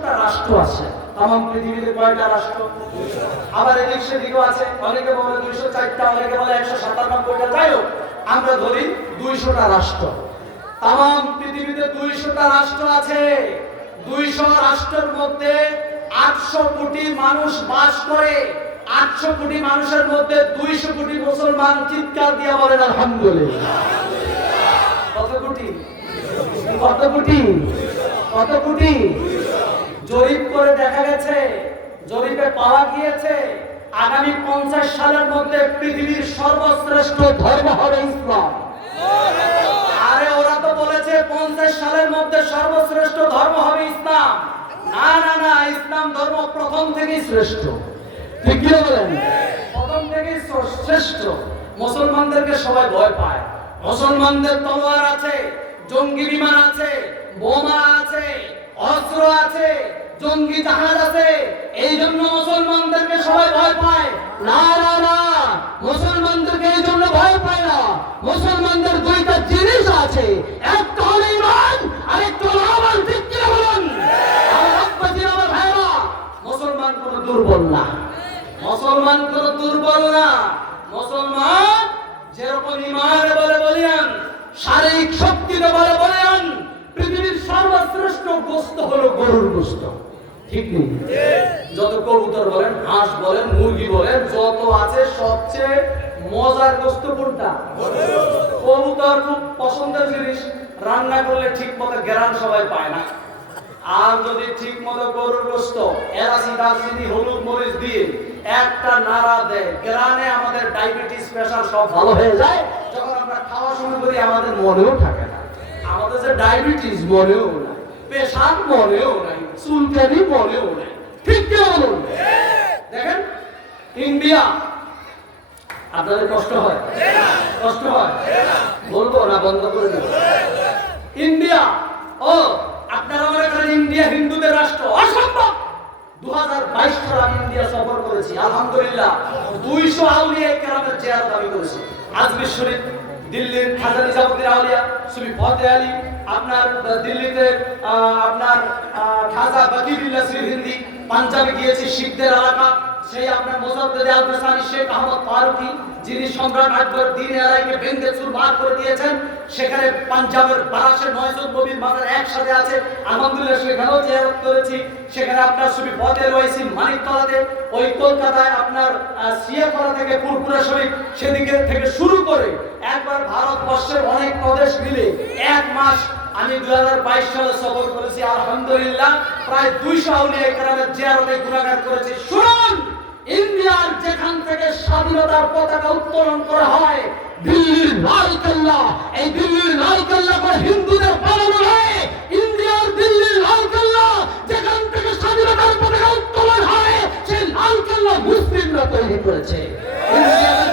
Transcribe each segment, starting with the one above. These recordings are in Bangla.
দুইশোটা রাষ্ট্র আছে। তাম পৃথিবীতে কয়টা রাষ্ট্র? আবার এদিক সেদিকেও আছে। অনেকে বলে দুইশো চারটা, অনেকে বলে একশো সাতানব্বইটা যাই হোক, আমরা ধরি দুইশোটা রাষ্ট্র। তাম পৃথিবীতে দুইশোটা রাষ্ট্র আছে। দুইশো রাষ্ট্রের মধ্যে আটশো কোটি মানুষ বাস করে। আটশো কোটি মানুষের মধ্যে দুইশো কোটি মুসলমান চিৎকার দিয়ে বলেন, আলহামদুলিল্লাহ। কত কোটি? কত কোটি? কত কোটি? জরিপ করে দেখা গেছে, জরিপে পাওয়া গিয়েছে, আগামী পঞ্চাশ সালের মধ্যে পৃথিবীর সর্বশ্রেষ্ঠ ধর্ম হবে ইসলাম। আরে ওরা তো বলেছে পঞ্চাশ সালের মধ্যে সর্বশ্রেষ্ঠ ধর্ম হবে ইসলাম। না না না, ইসলাম ধর্ম প্রথম থেকেই শ্রেষ্ঠ। ঠিক বলেন? প্রথম থেকেই শ্রেষ্ঠ। মুসলমানদেরকে সবাই ভয় পায়। মুসলমানদের তলোয়ার আছে, জঙ্গি বিমান আছে, বোমা আছে, অস্ত্র আছে জঙ্গি জাহাজ আছে। এই জন্য মুসলমানদেরকে সবাই ভয় পায়। না না না, মুসলমানদেরকে এই জন্য ভয় পায় না। মুসলমানদের দুইটা জিনিস আছে। একটা হলো ইমান আর একটা হলো আমল। ঠিক বলুন? আমার মুসলমান কোন দুর্বল না। মুসলমান কোন দুর্বল না। মুসলমান যেরকম ইমান বলে বলিয়ান, শারীরিক শক্তিতে বলে বলিয়ান, পৃথিবীর সর্বশ্রেষ্ঠ গোস্ত হলো গরুর গোস্ত। ঠিক নেই। যত কবুতর বলেন, হাঁস বলেন, মুরগি বলেন, যত আছে সবচেয়ে মজার গোস্ত কোনটা? কবুতর খুব পছন্দের জিনিস, রান্না করলে ঠিক মতো গ্রাম সবাই পায় না। আর যদি ঠিক মতো গরুর গোস্ত, এলাচি হলুদ মরিচ দিয়ে একটা নাড়া দেয় গ্রামে আমাদের ডায়াবেটিস, প্রেশার সব ভালো হয়ে যায়, যখন আমরা খাওয়া শুরু করি, আমাদের মনেও থাকে না। আমাদের যে ডায়াবেটিস, মনেও নাই প্রেশার মনেও নাই। চুলকানি মনেও নাই ঠিক কি বলুন? দেখেন, ইন্ডিয়া, আপনাদের কষ্ট হয়? কষ্ট হয়? বলব না, বন্ধ করে দেবো। ইন্ডিয়া, ও, আপনারা মনে করেন ইন্ডিয়া হিন্দুদের রাষ্ট্র। অসম্ভব! দু হাজার বাইশ সালে আমি ইন্ডিয়া সফর করেছি, আলহামদুলিল্লাহ। দুইশো আউলিয়া কেরামের চেয়ার দাবি করেছি। আজমির শরীফ দিল্লির খাজা নিজামুদ্দিন আউলিয়া সুবি ফতে আলী আপনার দিল্লিতে আপনার খাজা বাকিরুল্লাহ শ্রী হিন্দি পাঞ্জাবে গিয়েছি শিখদের এলাকা সেই আপনার মোজাদ্দেদে আলফাসানি শেখ আহমদ ফারুকি যিনি সম্রাট আকবর দিন এলাকাকে ভেঙে চুরমার করে দিয়েছেন সেখানে পাঞ্জাবের বারাসে নয়জন নবীর মাজার একসাথে আছে। আলহামদুলিল্লাহ সেখানেও জিয়ারত করেছি। সেখানে আপনার সুবি পদে রয়েছে মানিকতলাতে। ওই কলকাতায় আপনার আহ, থেকে পুরপুরা শরীফ সেদিকে থেকে শুরু করে ভারতবর্ষের অনেক প্রদেশ মিলে এক মাস আমি দুই সালে সফর করেছি, আলহামদুলিল্লাহ। প্রায় দুইশো আউলিয়া গুণাগার করেছি। শুনুন, ইন্ডিয়ার যেখান থেকে স্বাধীনতার পতাকা উত্তোলন করা হয়, দিল্লির লালকেল্লা এই দিল্লির লালকেল্লা করে হিন্দুদের বানানো হয়। ইন্ডিয়ার দিল্লির লালকেল্লা যেখান থেকে স্বাধীনতার পতাকা উত্তোলন হয়, সেই লালকেল্লা মুসলিমরা তৈরি করেছে। ইন্ডিয়ার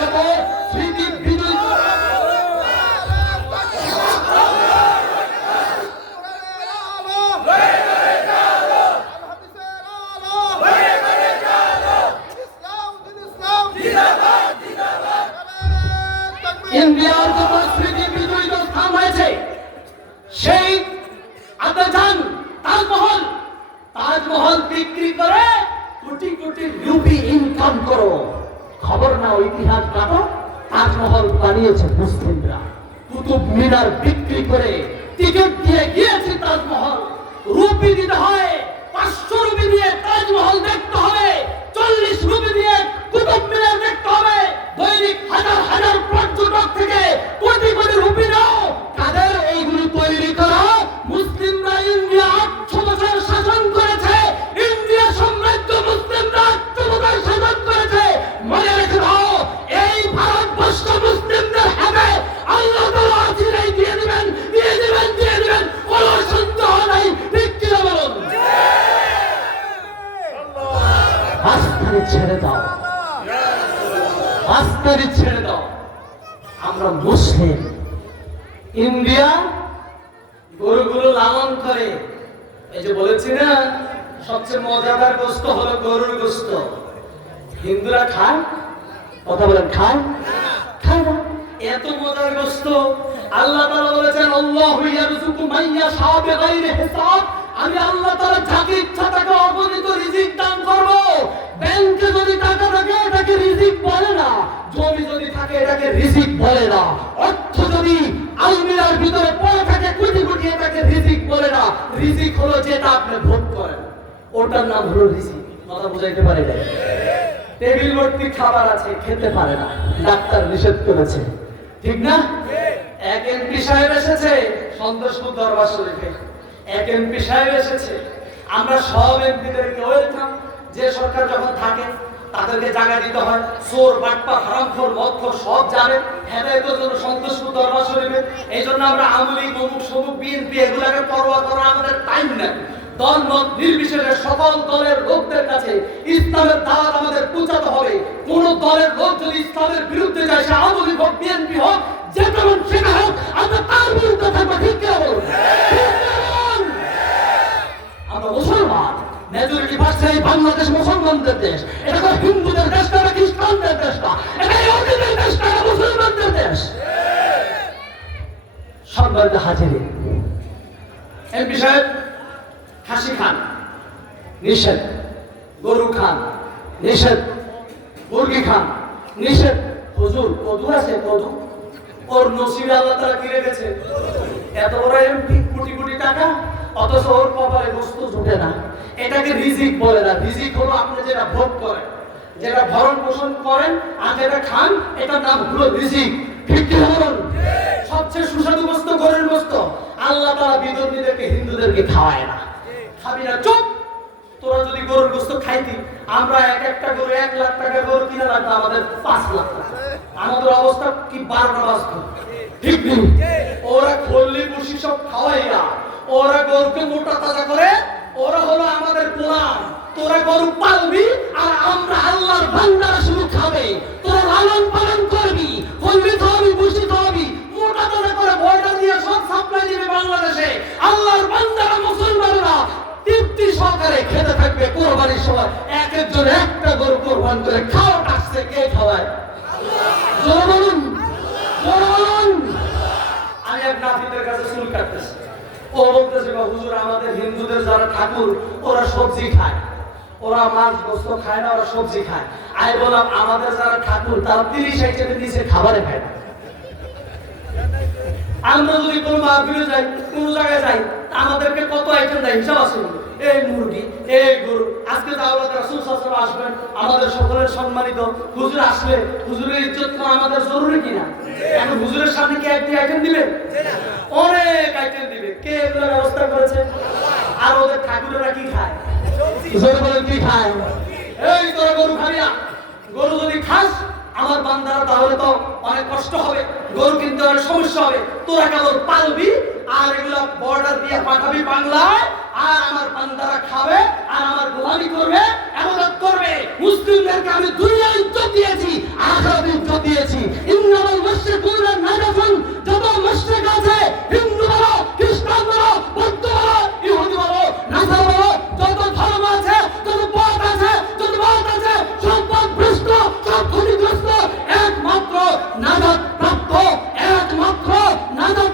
মিনার বিক্রি করে টিকিট দিয়ে গিয়েছে তাজমহল। রুপি দিতে হয় যদি ছেড়ে দাও। আমরা মুসলিম। ইন্ডিয়া গরুগুলো লালন করে। এই যে বলেছি না, সবচেয়ে মজাদার গোস্ত হলো গরুর গোস্ত। হিন্দুরা খায়? কথা বলেন, খায়? খায় না। এত মজার গোস্ত। আল্লাহ তাআলা বলেছেন, আল্লাহু ইয়ারযুকু মান ইয়াশা বিগাইরি হিসাব। আমি আল্লাহ তারা যাকে ইচ্ছা তাকে অগণিত রিজিক দান করব। ব্যাংকে জমি যদি থাকে, এটাকে রিজিক বলে না। অর্থ যদি আলমিরার ভিতরে পড়ে থাকে কোটি কোটি এটাকে রিজিক বলে না। রিজিক হলো যেটা আপনি ভোগ করেন। ওটার নাম হলো রিজিক। কথা বুঝাইতে পারে না টেবিল ভর্তি খাবার আছে, খেতে পারে না। ডাক্তার নিষেধ করেছে। ঠিক না? এক এমপি সাহেব এসেছে, সন্তোষপুর দরবার শরীফে। এক এমপি সাহেব এসেছে। আমরা সব এমপিদেরকে ওয়েলকাম যে সরকার যখন থাকে তাদেরকে জায়গা দিতে হয়। চোর, বাটপা, হারামখোর, মদখোর সব জানে হেদায়তের জন্য সন্তোষপুর দরবার শরীফে। এই জন্য আমরা আমলি অমুক সমুক, বিএনপি, এগুলাকে পরোয়া করা আমাদের টাইম নেই। দল মত নির্বিশেষে সকল দলের লোকদের কাছে ইসলামের দাওয়াত আমাদের পৌঁছাতে হবে। কোন দলের লোক যদি ইসলামের বিরুদ্ধে যায়, সে আওয়ামী লীগ হোক, বিএনপি হোক, যে কেমন সেটা হোক, আমরা তার বিরুদ্ধে থাকব। ঠিক কে বলুন ঠিক কে বলুন? আমরা মুসলমান। মেজরিটি পার্সেন্ট বাংলাদেশ মুসলমানদের দেশ। এটা কোনো হিন্দুদের দেশ না খ্রিস্টানদের দেশ না। এটা ইহুদিদের দেশ না মুসলমানদের দেশ। সম্মানিত হাজিরি এমপি সাহেব খাসি খান, নিষেধ। গরু খান, নিষেধ। মুরগি খান, নিষেধ। হুজুর, কদু আছে, কদু। ওর নসিবে আল্লাহ তারা কি রেখেছে? এত বড় এমপি, কোটি কোটি টাকা। অথচ ওর কপালে বস্তু জুটে না। এটাকে রিজিক বলে না। রিজিক হলো আপনি যেটা ভোগ করেন, যেটা ভরণ পোষণ করেন আর যেটা খান, এটার নাম হলো রিজিক। বলুন? সবচেয়ে সুস্বাদু বস্তু বস্তু। আল্লাহ তারা হিন্দুদেরকে খাওয়ায় না। খাবি না, চুপ। তোরা যদি গরুর গোস্ত খাইতি, আমরা এক একটা গরু এক লাখ টাকা গরু কিনে আমাদের পাঁচ লাখ আমাদের অবস্থা কি বারোটা বাজতো ঠিক ওরা খল্লি বসি সব খাওয়াইয়া ওরা গরুকে মোটা তাজা করে, ওরা হলো আমাদের গোলাম তোরা গরু পালবি আর আমরা আল্লাহর বান্দারা শুধু খাবে। তোরা লালন পালন করবি কলবি খাওয়াবি বসি খাওয়াবি মোটা তাজা করে বর্ডার দিয়ে সব সাপ্লাই দিবে বাংলাদেশে। আল্লাহর বান্দারা মুসলমানরা তৃপ্তি সহকারে খেতে থাকবে কোরবানির সময়। এক একজন একটা গরু কোরবান করে খাওয়া টাকছে কে খাওয়ায়? জোরে বলুন। জোরে বলুন। আমি এক কাছে চুল কাটতেছি। ও বলতেছে হুজুর, আমাদের হিন্দুদের যারা ঠাকুর, ওরা সবজি খায়। ওরা মাছ, গোস্ত খায় না, ওরা সবজি খায়। আমি বললাম, আমাদের যারা ঠাকুর, তারা তিরিশ আইটেমের দিয়েছে খাবারে খায় না। আমরা যদি কোনো মাহফিলে যাই, কোনো জায়গায় যাই আমাদেরকে কত আইটেম দেয়? হিসাব আছে এই মুরগি, এই গরু, আজকে তাহলে রাসূল সাল্লাল্লাহু আসবেন, আমাদের সকলের সম্মানিত। হুজুর আসলে, হুজুরের ইজ্জত করা আমাদের জরুরি কিনা? এখন হুজুরের সামনে কি একটি আইটেম দিবে? অনেক আইটেম দিবে। কে এগুলো ব্যবস্থা করেছে? আর ওদের ঠাকুরেরা কি খায়? বলেন, কি খায়? এই তোরা গরু খাবি গরু যদি খাস, আমার বান্দারা তাহলে তো অনেক কষ্ট হবে, গরু কিনতে অনেক সমস্যা হবে। তোরা কেবল পালবি, আর এগুলা বর্ডার দিয়ে পাঠাবি বাংলায়। আর আমার বান্দারা খাবে, আর আমার গোলামি করবে এমনত করবে। মুসলিমদেরকে আমি দুনিয়া ইজ্জত দিয়েছি আখরাত ইজ্জত দিয়েছি। ইন্নামাল মুশরিকুনা নাজাসুন যত মুশরিক আছে, হিন্দু বলো, খ্রিস্টান বলো, বৌদ্ধ বলো, ইহুদি বলো, নাসারা বলো, যত ধর্ম আছে যত পথ আছে, যত মত আছে, সব পথ ভ্রষ্ট, সব ক্ষতিগ্রস্ত। একমাত্র নাজাত প্রাপ্ত, একমাত্র নাজাত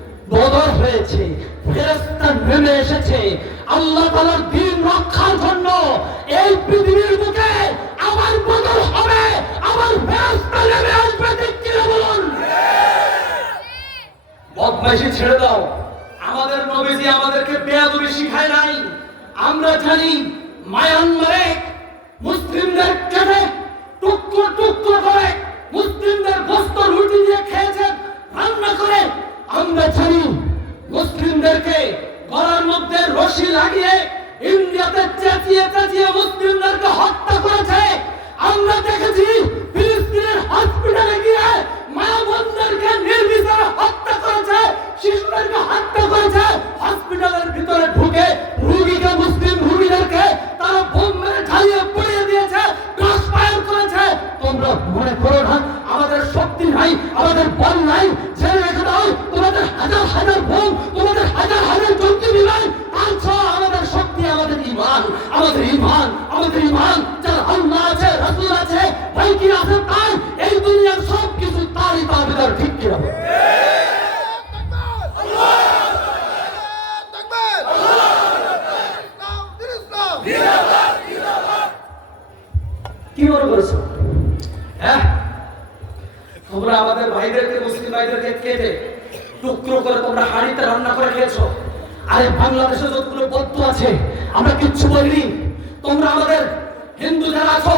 বদর হয়েছে ফেরেস্তা নেমে এসেছে। আল্লাহ তালার দিন রক্ষার জন্য এই পৃথিবীর বুকে আমার বদল হবে আমার ফেরেস্তা নেমে আসবে কিনা বলুন? বদমাইশি ছেড়ে দাও। আমাদের নবীজি আমাদেরকে বেয়াদবি শিখায় নাই। আমরা জানি মায়ানমারে মুসলিমদের কেটে টুকরো টুকরো করে মুসলিমদের বস্ত্র রুটি দিয়ে খেয়েছেন রান্না করে আমরা জানি মুসলিমদেরকে গলার মধ্যে রশি লাগিয়ে ইন্ডিয়াতে চেঁচিয়ে চেঁচিয়ে মুসলিমদেরকে হত্যা করেছে। আমরা দেখেছি ফিলিস্তিনের হসপিটালে গিয়ে মা বোনদেরকে নির্বিচারে হত্যা করেছে, শিশুদেরকে হত্যা করেছে। হসপিটালের ভিতরে ঢুকে রুগীকে, মুসলিম রুগীদেরকে তারা বোম মেরে ঢালিয়ে পুড়িয়ে ক্রস ফায়ার করেছে। তোমরা মনে করো না, আমাদের শক্তি নাই, আমাদের বল নাই, জেনে রেখে দাও, তোমাদের হাজার হাজার বোম তোমাদের হাজার হাজার জঙ্গি বিমান তার আমাদের শক্তি আমাদের ইমান আমাদের ইমান আমাদের ইমান যার আল্লাহ আছে, রাসূল আছে ভাইকি আছে তার এই দুনিয়ার সব কিছু তারই তাবেদার ঠিক কি হবে কি মনে করেছ? হ্যাঁ? তোমরা আমাদের ভাইদেরকে, মুসলিম ভাইদেরকে কেটে টুকরো করে তোমরা হাড়িতে রান্না করে খেয়েছো। আরে বাংলাদেশে যতগুলো আছে, আমরা কিচ্ছু বলিনি। তোমরা আমাদের হিন্দু যারা আছো,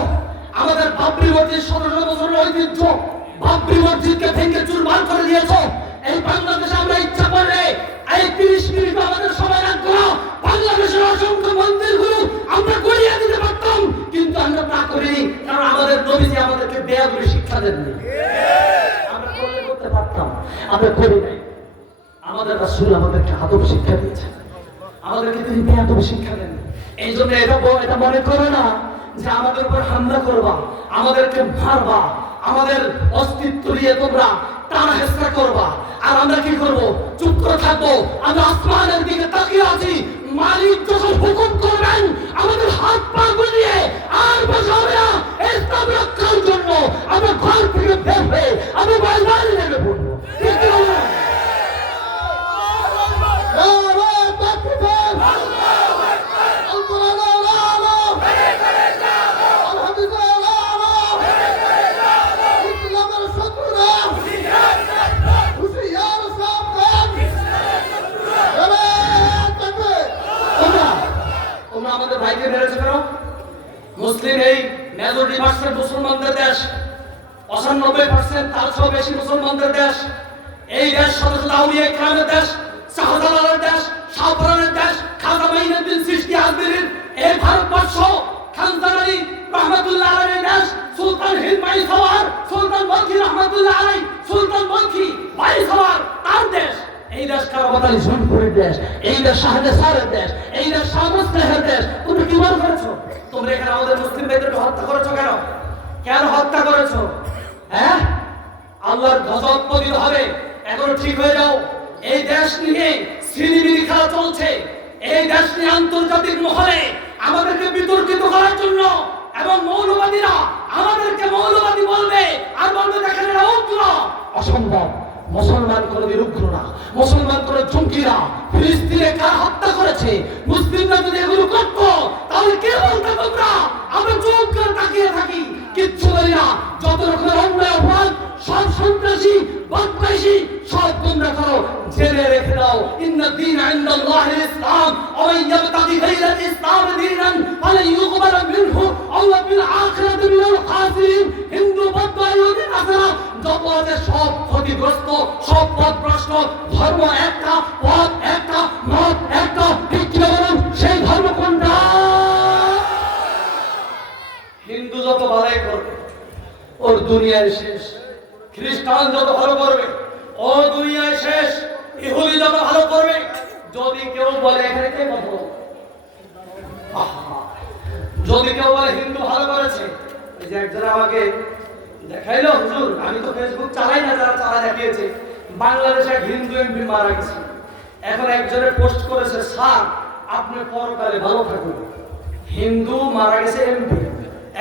আমাদের বাবরি মসজিদ সতেরো বছরের ঐতিহ্য, বাবরি মসজিদকে ভেঙে চুরমার করে দিয়েছ। এই বাংলাদেশে আমরা ইচ্ছা করলে আমরা করি নাই। আমাদের রাসুল আমাদেরকে আদব শিক্ষা দিয়েছেন। আমাদেরকে তিনি বেয়াদব শিক্ষা দেন। এই জন্য এটা এটা মনে করো না যে আমাদের উপর হামলা করবা, আমাদেরকে মারবা, আমাদের অস্তিত্ব নিয়ে তোমরা টানা হেসরা করবা। আর আমরা কি করব? চুপ করে থাকব। আমরা আসমানের দিকে তাকিয়ে আছি। মালিক যখন হুকুম করবেন, আমাদের হাত পা গুলিয়ে আর বসা হবে না। ইসলাম রক্ষার জন্য আমরা ঘর থেকে বের হয়ে আমরা বাইরে নেমে পড়ব। মুসলিম এই মেজরিটি পার্সেন্ট মুসলমানদের দেশ, পঁচানব্বই পার্সেন্ট তার চেয়েও বেশি মুসলমানদের দেশ, এই দেশ সদস্য আউলিয়া দেশ, শাহজালালের দেশ, শাহপরানের দেশ, খাজা মাইনুদ্দিন সৃষ্টি এই ভারতবর্ষ, খানজান আলী রহমতুল্লাহ আলাইয়ের দেশ, সুলতান হিন্দ মাই সওয়ার, সুলতান বলখি রহমতুল্লাহ আলাই, সুলতান বলখি ভাই সওয়ার, তার দেশ। এই দেশ কারাবাতালি ঝুনপুরের দেশ, এই দেশ শাহদে সারের দেশ, এই দেশ শাহ দেশ। তুমি কি মনে করেছ? তোমরা এখানে আমাদের মুসলিম ভাইদেরকে হত্যা করেছ কেন? কেন হত্যা করেছ? হ্যাঁ? আল্লাহর গজব পতিত হবে। এখন ঠিক হয়ে যাও। এই দেশ নিয়ে সিনিমিনি খেলা চলছে। এই দেশ নিয়ে আন্তর্জাতিক মহলে আমাদেরকে বিতর্কিত করার জন্য এবং মৌলবাদীরা আমাদেরকে মৌলবাদী বলবে আর বলবে, দেখেন এরা অসম্ভব। মুসলমান কোনো না। মুসলমান কোনো জঙ্গিরা ফিলিস্তিনে কার হত্যা করেছে? মুসলিমরা যদি এগুলো করতো, তাহলে কে বলতো তোমরা? আমরা চোখ করে তাকিয়ে থাকি। কিচ্ছু বলি না। যত রকমের অন্যায়, অপরাধ, সব সন্ত্রাসী, বদমাইশি, সব তোমরা করো। জেনে রেখে দাও। ইন্না দীন ইনদাল্লাহ ইসলাম। ওয়া ইয়াবতাগি গায়রা ইসলাম দীনান ফালান ইউকবাল মিনহু আল্লাহ বিল আখিরাতি মিনাল খাসিরিন। হিন্দু, বৌদ্ধ, ইহুদি আছে সব ক্ষতিগ্রস্ত, সব পথভ্রষ্ট ধর্ম একটা পথ একটা, মত একটা, ঠিক সেই ধর্ম কোনটা? হিন্দু যত ভালোই করবে, ওর দুনিয়ায় শেষ। খ্রিস্টান যত ভালো করবে, ও দুনিয়ায় শেষ। ইহুদি যত ভালো করবে, যদি কেউ বলে, এখানে কে কথা? যদি কেউ বলে, হিন্দু ভালো করেছে যে একজন আমাকে দেখাইলো? হুজুর, আমি তো ফেসবুক চালাই না, যারা চালা দেখিয়েছে। বাংলাদেশে হিন্দু এমপি মারা গেছে। এখন একজনে পোস্ট করেছে, স্যার, আপনি পরকালে ভালো থাকুন। হিন্দু মারা গেছে এমপি।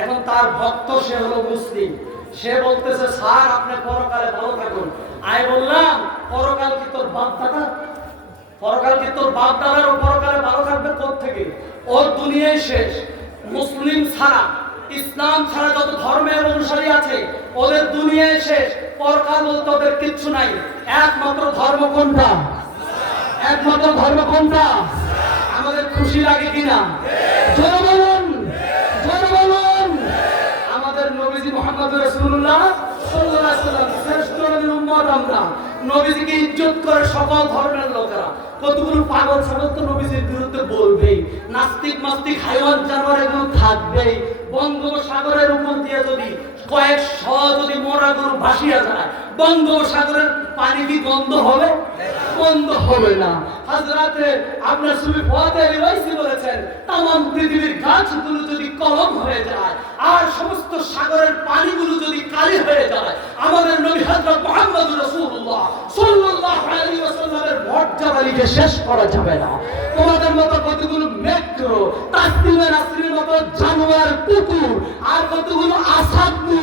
এখন তার ভক্ত, সে হলো মুসলিম। সে বলতেছে, স্যার, আপনি পরকালে ভালো থাকুন। আমি বললাম, পরকাল কি তোর বাপ দাদা পরকাল কি তোর বাপ দাদার পরকালে ভালো থাকবে থেকে ওর দুনিয়ায় শেষ। মুসলিম ছাড়া ইসলাম ছাড়া যত ধর্মের অনুসারী আছে, ওদের দুনিয়ায় শেষ পরকাল বলতে কিচ্ছু নাই। একমাত্র ধর্ম কোনটা? একমাত্র ধর্ম কোনটা? আমাদের খুশি লাগে কিনা? আমাদের নবীজি মোহাম্মদ নবীজির বলবেই। নাস্তিক মাস্তিক হাইওয়ান জানোয়ার এগুলো বঙ্গোপসাগরের উপর দিয়ে যদি কয়েক শ যদি মোরা গরু ভাসিয়া যায় বঙ্গোপসাগরের পানি কি বন্ধ হবে? বন্ধ হবে না। হাজরাতে আপনার সুবি বলেছেন, তামাম পৃথিবীর গাছগুলো যদি কলম হয়ে যায়, আর সমস্ত সাগরের পানিগুলো যদি কালি হয়ে যায়, আমাদের নবী হযরত মুহাম্মদ রাসূলুল্লাহ সাল্লাল্লাহু আলাইহি ওয়াসাল্লামের শেষ করা যাবে না। তোমাদের মতো কতগুলো মেট্রো তাসলিমা নাসরিনের মতো জানোয়ার কুকুর, আর কতগুলো আসাদপুর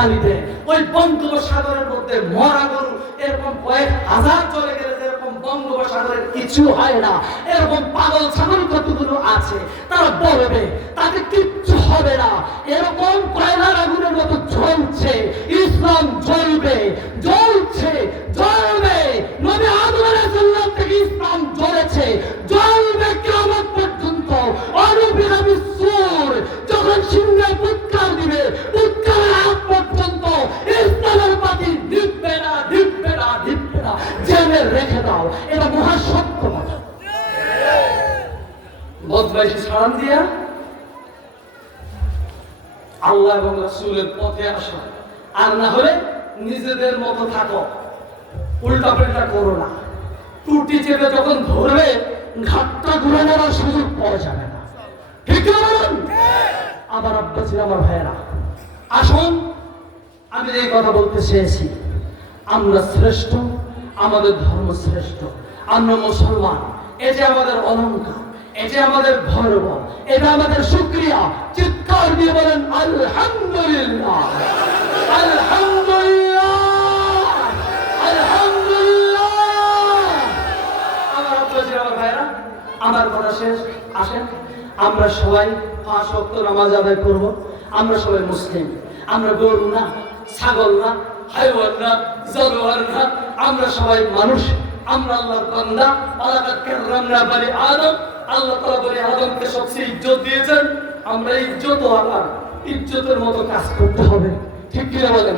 নবীজিকে ওই বঙ্গোপসাগরের মধ্যে মরা গরু, এরকম কয়েক হাজার চলে গেলে যেরকম বঙ্গোপসাগরের কিছু হয় না, এরকম পাগল ছাগল কতগুলো আছে, তারা বলবে তাদের কিচ্ছু হবে না। এরকম কয়লার আগুনের মতো জ্বলছে, ইসলাম জ্বলবে, জ্বলছে, জ্বলবে। নবী আদম আলাইহিসসালাম থেকে ইসলাম জ্বলেছে, জ্বলবে কিয়ামত পর্যন্ত। অনুবিরামী সুর যখন সিংহে পুৎকার দিবে পুৎকারের আগ পর্যন্ত ইসলামের পাতি দিব্বে না দিব্বে না দিব্বে না। জেনে রেখে দাও, এটা মহা সত্য কথা। বদমাইশি সালাম দিয়া আল্লাহ এবং রাসূলের পথে আসো। আর না হলে নিজেদের মতো থাকো। উল্টা পাল্টা করো না। টুটি চেপে যখন ধরবে ঘাটটা ঘুরানোর আর সুযোগ পাওয়া যাবে না। ঠিক আমার আব্বা ছিল আমার ভাইয়েরা, আসুন, আমি এই কথা বলতে চেয়েছি, আমরা শ্রেষ্ঠ, আমাদের ধর্ম শ্রেষ্ঠ, আমরা মুসলমান এই যে আমাদের অলঙ্কার যে আমাদের গর্ব এটা আমাদের শুক্রিয়া চিৎকার দিয়ে বলেন, আলহামদুলিল্লাহ। আমরা সবাই পাঁচ ওয়াক্ত নামাজ আদায় করব। আমরা সবাই মুসলিম। আমরা গরু না, ছাগল না, হাইওয়ান না, জানোয়ার না, আমরা সবাই মানুষ। আমরা আল্লাহর বান্দা। আল্লাহ কেরামনা বলি আদম। আল্লাহ তাআলা বলি আদমকে সবচেয়ে ইজ্জত দিয়েছেন। আমরা ইজ্জত আল্লাহ ইজ্জতের মতো কাজ করতে হবে। ঠিক কিনা বলেন?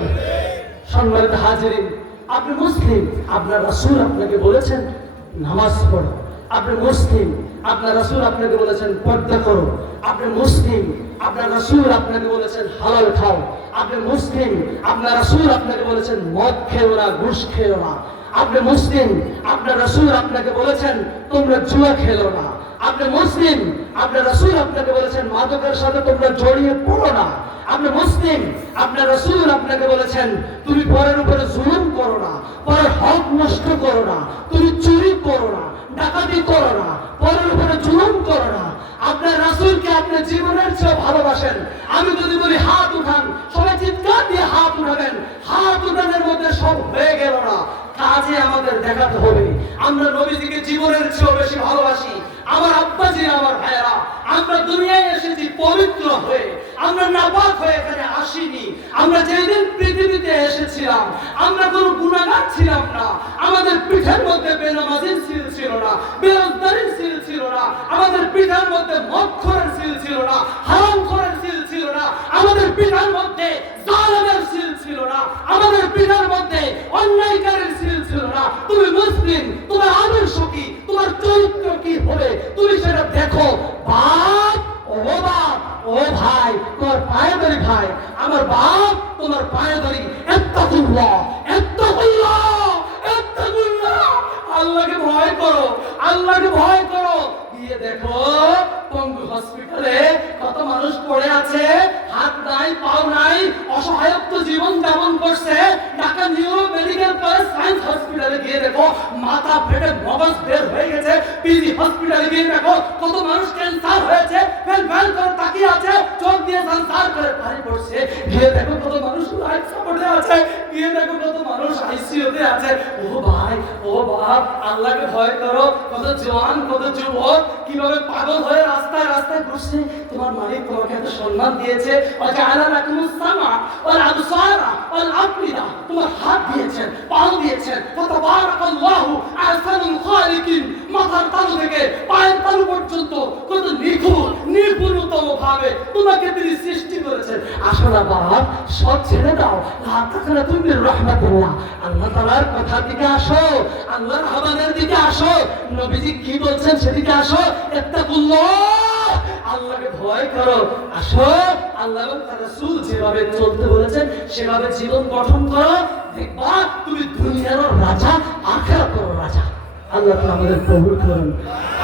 সম্মানিত হাজিরিন, আপনি মুসলিম। আপনার রাসূল আপনাকে বলেছেন, নামাজ পড়ো। আপনি মুসলিম। আপনার রাসূল আপনাকে বলেছেন, পর্দা করো। আপনি মুসলিম, আপনার রাসূল আপনাকে বলেছেন, হালাল খাও। আপনি মুসলিম, আপনার রাসূল আপনাকে বলেছেন, মদ খেয়েও না, ঘুষ খেয়েও না। আপনি মুসলিম, আপনার রাসূল আপনাকে বলেছেন, তোমরা জুয়া খেলো না। আপনি মুসলিম আপনার রাসূল আপনাকে বলেছেন, মাদকের সাথে তোমরা জড়িয়ে পড়ো না। আপনি মুসলিম আপনার রাসূল আপনাকে বলেছেন, তুমি পরের উপরে জুলুম করো না, পরের হক নষ্ট করো না, তুমি চুরি করো না, ডাকাতি করো না, পরের উপরে জুলুম করো না। আপনার রাসূলকে আপনি জীবনের চেয়ে ভালোবাসেন। আমি যদি বলি, হাত উঠান, সবাই চিৎকার দিয়ে হাত উঠাবেন। হাত উঠানোর মধ্যে সব হয়ে গেল না। কাজে আমাদের দেখাতে হবে। আমরা নবীজিকে জীবনের চেয়েও বেশি ভালোবাসি। আমার আব্বাজি আমার ভাইয়েরা, আমরা দুনিয়ায় এসেছি পবিত্র হয়ে, আমরা নাপাক হয়ে এখানে আসিনি। আমরা যেদিন পৃথিবীতে এসেছিলাম, আমরা কোনো গুণাগার ছিলাম না। আমাদের পিঠের মধ্যে বেনামাজির সিল ছিল না, বেরোজগারির সিল ছিল না, আমাদের পিঠের মধ্যে মক্ষরের সিল ছিল না, হারাম করার সিল ছিল না, আমাদের পিঠের মধ্যে জালেমের সিল ছিল না, আমাদের পিঠের মধ্যে অন্যায়কারীর সিল ছিল না। তুমি মুসলিম, তোমার আদর্শ কি? তোমার চরিত্র কি হবে? তুমি সেটা দেখো। বাপ, ও বাপ, ও ভাই, তোমার পায়ে ধরি ভাই, আমার বাপ, তোমার পায়ে ধরি এত্তাকুল্লাহ এত্তাকুল্লাহ এত্তাকুল্লাহ আল্লাহকে ভয় করো, আল্লাহকে ভয় করো। গিয়ে দেখো, পঙ্গু হসপিটালে কত মানুষ পড়ে আছে, হাত নাই, পাও নাই, অসহায়ত্ব জীবন যাপন করছে। Dhaka neuro medical college science হসপিটালে গিয়ে দেখো, মাথা ফেটে মগজ বের হয়ে গেছে পিজি হসপিটালে গিয়ে দেখো, কত মানুষ ক্যান্সার হয়েছে, ফেল ফেল করে তাকিয়ে আছে, চোখ দিয়ে সানসার করে পানি পড়ছে। গিয়ে দেখো কত মানুষ লাইফ সাপোর্টে আছে, গিয়ে দেখো কত মানুষ আইসিইউ তে আছে। ও ভাই, ও বাপ, আল্লাহকে ভয় করো, কত জওয়ান কত যুবক কীভাবে পাগল হয়ে রাস্তায় রাস্তায় বসে তোমার মালিক তোমাকে এত সম্মান দিয়েছে? তোমার হাত দিয়েছেন, পাও দিয়েছেন। মাথার তালু থেকে পায়ের তালু পর্যন্ত কত নিখুঁত, নিপুণতম ভাবে তোমাকে করেছেন আসো না বাপ সব ছেড়ে দাও হাতাখানা তুমি রহমাতুল্লাহ আল্লাহ তাআলার কথার দিকে আসো, আল্লাহর হাবানের দিকে আসো, নবীজি কি বলছেন সেদিকে আসো, ইত্তাকুল্লাহ আল্লাহকে ভয় করো। আসো, আল্লাহ এবং যেভাবে চলতে বলেছেন, সেভাবে জীবন গঠন করো। দেখবা, তুমি দুনিয়ারও রাজা আখিরাতেরও রাজা। আল্লাহ আমাদের কবুল করুন।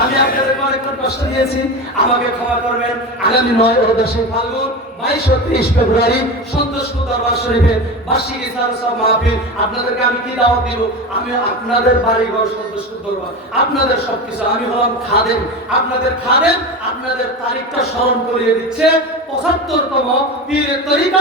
আমি আপনাদের অনেকক্ষণ কষ্ট দিয়েছি, আমাকে ক্ষমা করবেন। আগামী নয় ও দশই ফাল্গুন, বাইশ ও তেইশ ফেব্রুয়ারি সন্তোষপুর দরবার শরীফে বার্ষিক ইসলাম সব মাহফিল। আপনাদেরকে আমি কি দাওয়াত দিব? আমি আপনাদের বাড়িঘর সন্তোষপুর দরবার। আপনাদের সবকিছু আমি হলাম খাদেম। আপনাদের খাদেম, আপনাদের তারিখটা স্মরণ করিয়ে দিচ্ছে পঁচাত্তরতম পীরের তরিকা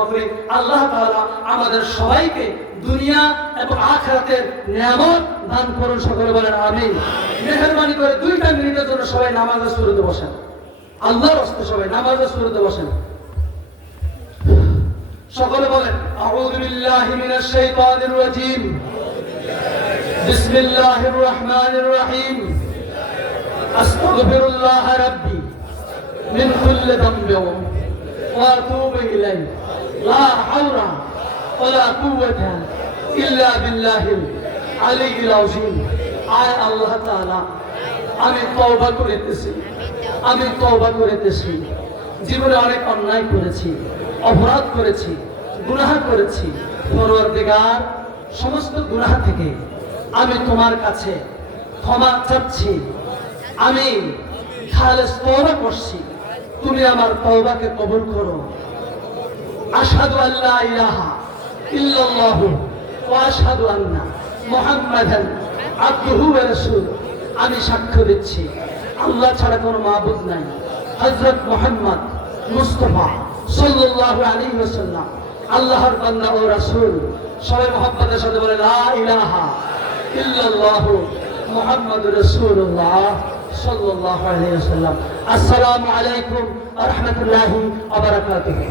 করি আল্লাহ তাআলা আমাদের সবাইকে দুনিয়া এবং আখরাতের নিয়ামত দান করুন সকলে বলেন, আমিন। মেহরবানি করে দুইটা মিনিটের জন্য সবাই নামাজের শুরুতে বসেন। আল্লাহর হস্তে সবাই নামাজের শুরুতে বসেন। সকলে বলেন, আউযু বিল্লাহি মিনাশ শাইতানির রাজীম। বিসমিল্লাহির রহমানির রহিম। আস্তাগফিরুল্লাহ রাব্বি মিন কুল্লি যামবিন ওয়া আতুবু ইলাইহি। লা হাওলা ওয়ালা কুওয়াতা ইল্লা বিল্লাহিল আলিয়্যিল আযীম। আয় আল্লাহ আমি তওবা করিতেছি। আমি তওবা করিতেছি। জীবনে অনেক অন্যায় করেছি, অপরাধ করেছি, গুনাহ করেছি। পরবর্তীকার সমস্ত গুনাহ থেকে আমি তোমার কাছে ক্ষমা চাচ্ছি। আমি খালেস তওবা করছি। তুমি আমার তওবাকে কবুল করো। আশহাদু আল্লা ইলাহা ইল্লাল্লাহু ওয়া আশহাদু আন্না মুহাম্মাদান আবদুহু ওয়া রাসূলুহু। আমি সাক্ষ্য দিচ্ছি, আল্লাহ ছাড়া কোনো মাবুদ নাই। হযরত মুহাম্মদ মুস্তাফা সাল্লাল্লাহু আলাইহি ওয়াসাল্লাম, আল্লাহর বান্দা ও রাসূল। সবাই মুহাম্মাদের সাথে বলে, লা ইলাহা ইল্লাল্লাহু মুহাম্মাদুর রাসূলুল্লাহ সাল্লাল্লাহু আলাইহি ওয়াসাল্লাম। আসসালামু আলাইকুম ওয়া রাহমাতুল্লাহি ওয়া বারাকাতুহু।